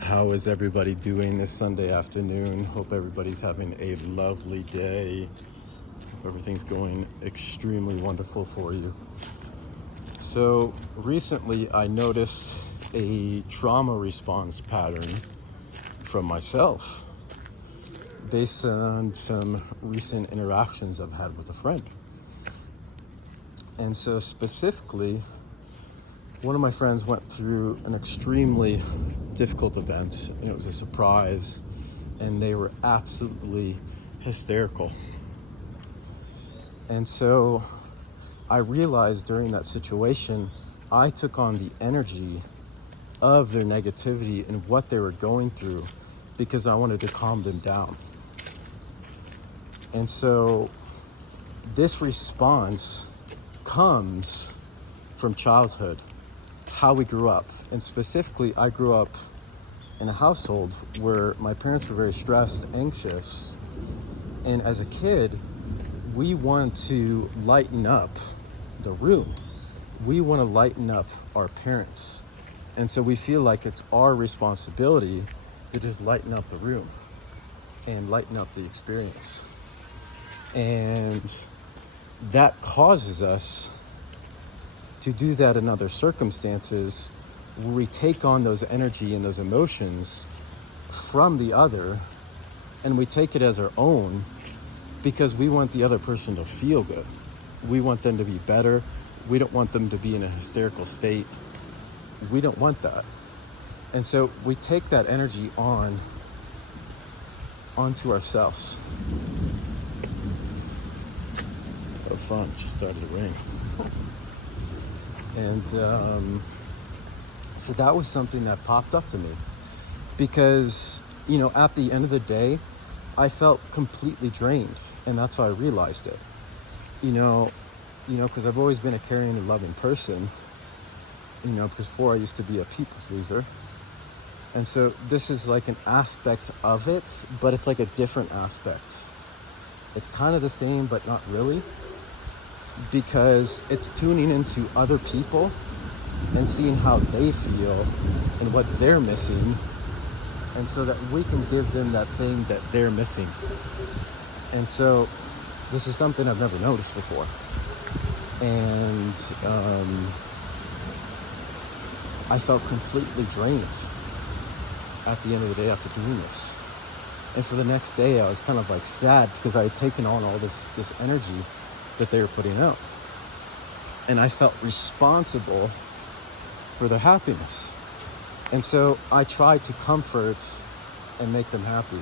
How is everybody doing this Sunday afternoon? Hope everybody's having a lovely day. Hope everything's going extremely wonderful for you. So recently I noticed a trauma response pattern from myself based on some recent interactions I've had with a friend. And so specifically, one of my friends went through an extremely difficult event, and it was a surprise, and they were absolutely hysterical. And so I realized during that situation, I took on the energy of their negativity and what they were going through because I wanted to calm them down. And so this response comes from childhood, how we grew up. And specifically, I grew up in a household where my parents were very stressed, anxious. And as a kid, we want to lighten up the room. We want to lighten up our parents. And so we feel like it's our responsibility to just lighten up the room and lighten up the experience. And that causes us to do that in other circumstances where we take on those energy and those emotions from the other and we take it as our own because we want the other person to feel good. We want them to be better. We don't want them to be in a hysterical state. We don't want that. And so we take that energy onto ourselves. Oh, fun, it just started to rain. And so that was something that popped up to me because, at the end of the day, I felt completely drained, and that's how I realized it. Because I've always been a caring and loving person, because before I used to be a people pleaser. And so this is like an aspect of it, but it's like a different aspect. It's kind of the same, but not really, because it's tuning into other people and seeing how they feel and what they're missing, and so that we can give them that thing that they're missing. And so this is something I've never noticed before. And I felt completely drained at the end of the day after doing this. And for the next day, I was kind of like sad because I had taken on all this energy that they were putting out. And I felt responsible for their happiness. And so I tried to comfort and make them happy.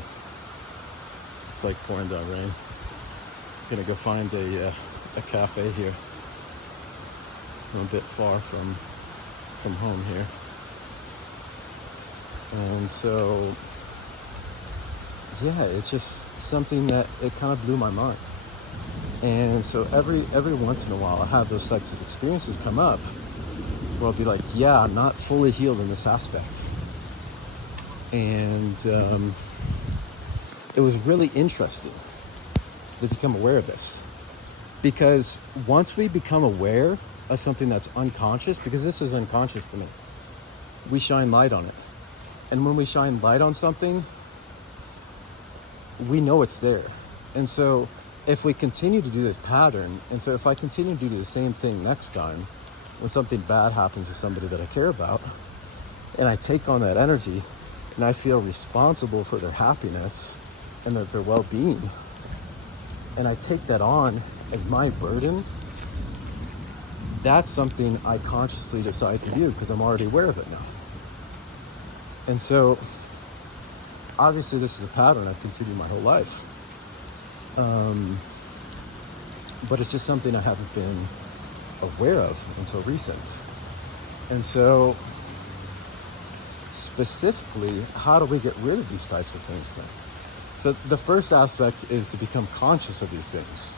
It's like pouring down rain. I'm gonna go find a cafe here. I'm a bit far from home here. And so, yeah, it's just something that it kind of blew my mind. And so every once in a while, I have those types of experiences come up where I'll be like, yeah, I'm not fully healed in this aspect. And it was really interesting to become aware of this. Because once we become aware of something that's unconscious, because this was unconscious to me, we shine light on it. And when we shine light on something, we know it's there. And so if we continue to do this pattern, and so if I continue to do the same thing next time, when something bad happens to somebody that I care about, and I take on that energy, and I feel responsible for their happiness and their well-being, and I take that on as my burden, that's something I consciously decide to do because I'm already aware of it now. And so, obviously this is a pattern I've continued my whole life. But it's just something I haven't been aware of until recent. And so, specifically, how do we get rid of these types of things then? So the first aspect is to become conscious of these things.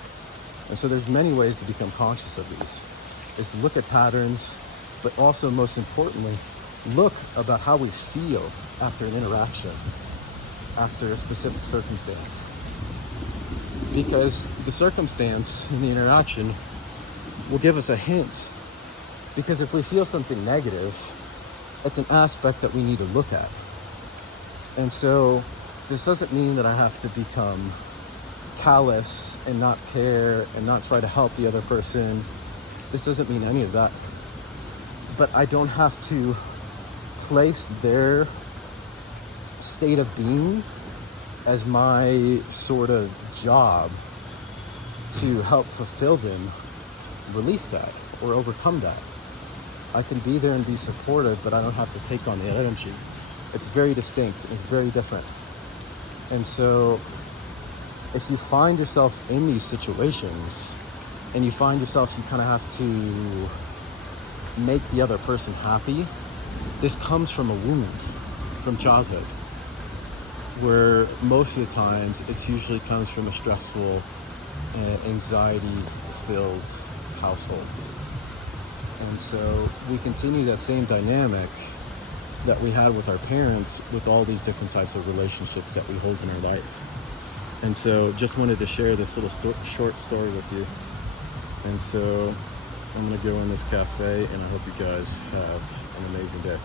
And so there's many ways to become conscious of these. Is to look at patterns, but also most importantly, look about how we feel after an interaction, after a specific circumstance. Because the circumstance and the interaction will give us a hint. Because if we feel something negative, it's an aspect that we need to look at. And so this doesn't mean that I have to become callous and not care and not try to help the other person. This doesn't mean any of that. But I don't have to place their state of being as my sort of job to help fulfill them, release that or overcome that. I can be there and be supportive, but I don't have to take on the energy. It's very distinct, it's very different. And so if you find yourself in these situations and you find yourself, you kind of have to make the other person happy, this comes from a wound from childhood, where most of the times it usually comes from a stressful, anxiety-filled household. And so we continue that same dynamic that we had with our parents with all these different types of relationships that we hold in our life. And so just wanted to share this little short story with you. And so I'm gonna go in this cafe, and I hope you guys have an amazing day.